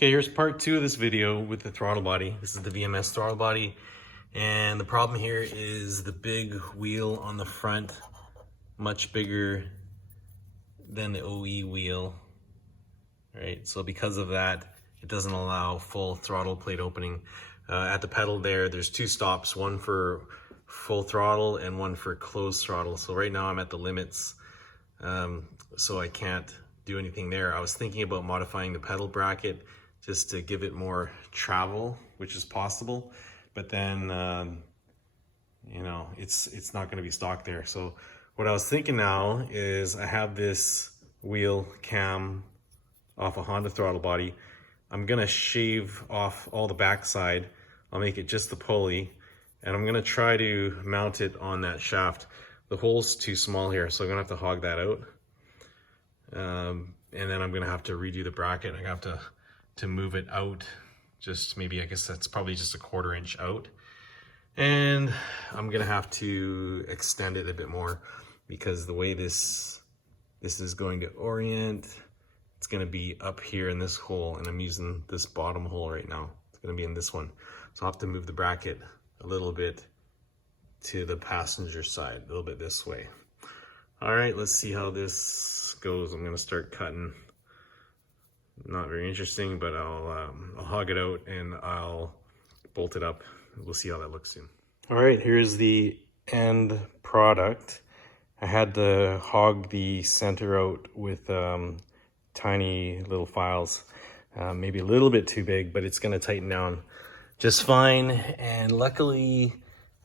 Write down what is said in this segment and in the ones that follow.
Okay, here's part 2 of this video with the throttle body. This is the VMS throttle body. And the problem here is the big wheel on the front, much bigger than the OE wheel, right? So because of that, it doesn't allow full throttle plate opening. At the pedal there's 2 stops, one for full throttle and one for closed throttle. So right now I'm at the limits, so I can't do anything there. I was thinking about modifying the pedal bracket just to give it more travel, which is possible, but then you know, it's not going to be stock there. So what I was thinking now is I have this wheel cam off a Honda throttle body. I'm gonna shave off all the backside. I'll make it just the pulley, and I'm gonna try to mount it on that shaft. The hole's too small here, so I'm gonna have to hog that out. And then I'm gonna have to redo the bracket. I have to move it out, just maybe, I guess that's probably just a 1/4 inch out. And I'm gonna have to extend it a bit more because the way this is going to orient, it's gonna be up here in this hole, and I'm using this bottom hole right now. It's gonna be in this one. So I'll have to move the bracket a little bit to the passenger side, a little bit this way. All right, let's see how this goes. I'm gonna start cutting. Not very interesting, but I'll hog it out and I'll bolt it up. We'll see how that looks soon. All right, here's the end product. I had to hog the center out with tiny little files, maybe a little bit too big, but it's gonna tighten down just fine. And luckily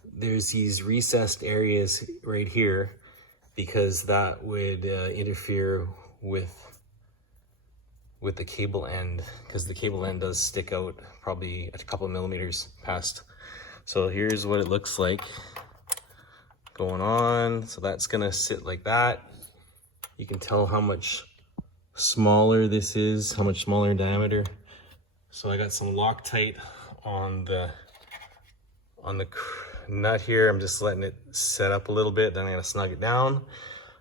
there's these recessed areas right here, because that would interfere with the cable end, because the cable end does stick out probably a couple of millimeters past. So here's what it looks like going on. So that's gonna sit like that. You can tell how much smaller this is, how much smaller in diameter. So I got some Loctite on the nut here. I'm just letting it set up a little bit, then I'm gonna snug it down.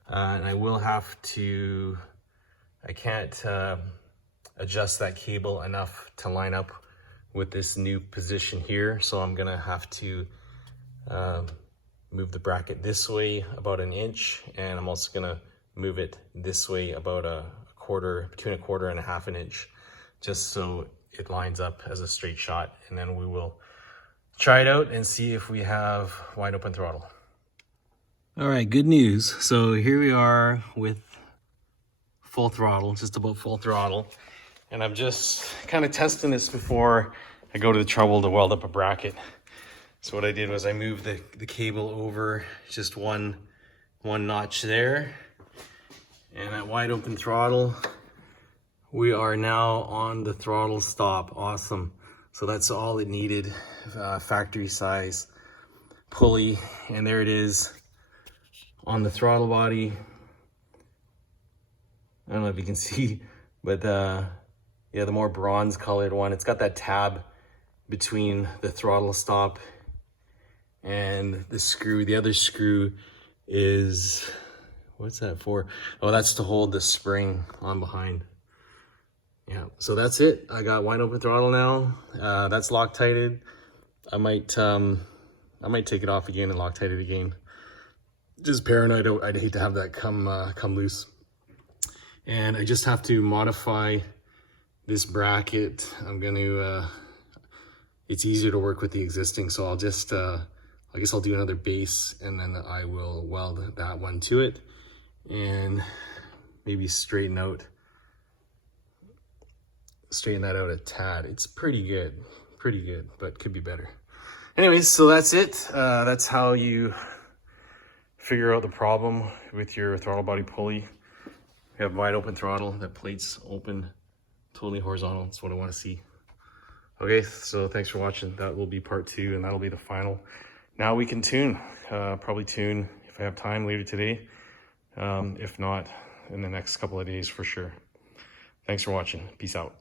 And I will have to, I can't adjust that cable enough to line up with this new position here. So I'm gonna have to move the bracket this way about 1 inch, and I'm also gonna move it this way about a 1/4, between 1/4 and 1/2 inch, just so it lines up as a straight shot. And then we will try it out and see if we have wide open throttle. All right, good news. So here we are with full throttle, just about full throttle. And I'm just kind of testing this before I go to the trouble to weld up a bracket. So what I did was I moved the cable over just one notch there. And at wide open throttle, we are now on the throttle stop. Awesome. So that's all it needed, factory size pulley. And there it is on the throttle body. I don't know if you can see, but yeah, the more bronze colored one, it's got that tab between the throttle stop and the screw. The other screw is, what's that for? Oh, that's to hold the spring on behind. Yeah, so that's it. I got wide open throttle now. That's Loctited. I might take it off again and Loctite it again. Just paranoid, I'd hate to have that come loose. And I just have to modify this bracket. I'm gonna, it's easier to work with the existing, so I'll just, I guess I'll do another base, and then I will weld that one to it and maybe straighten that out a tad. It's pretty good, but could be better. Anyways, so that's it. That's how you figure out the problem with your throttle body pulley. You have wide open throttle, that plate's open, totally horizontal. That's what I want to see. Okay, so thanks for watching. That will be part 2, and that'll be the final. Now we can tune, probably tune if I have time later today. If not, in the next couple of days for sure. Thanks for watching. Peace out.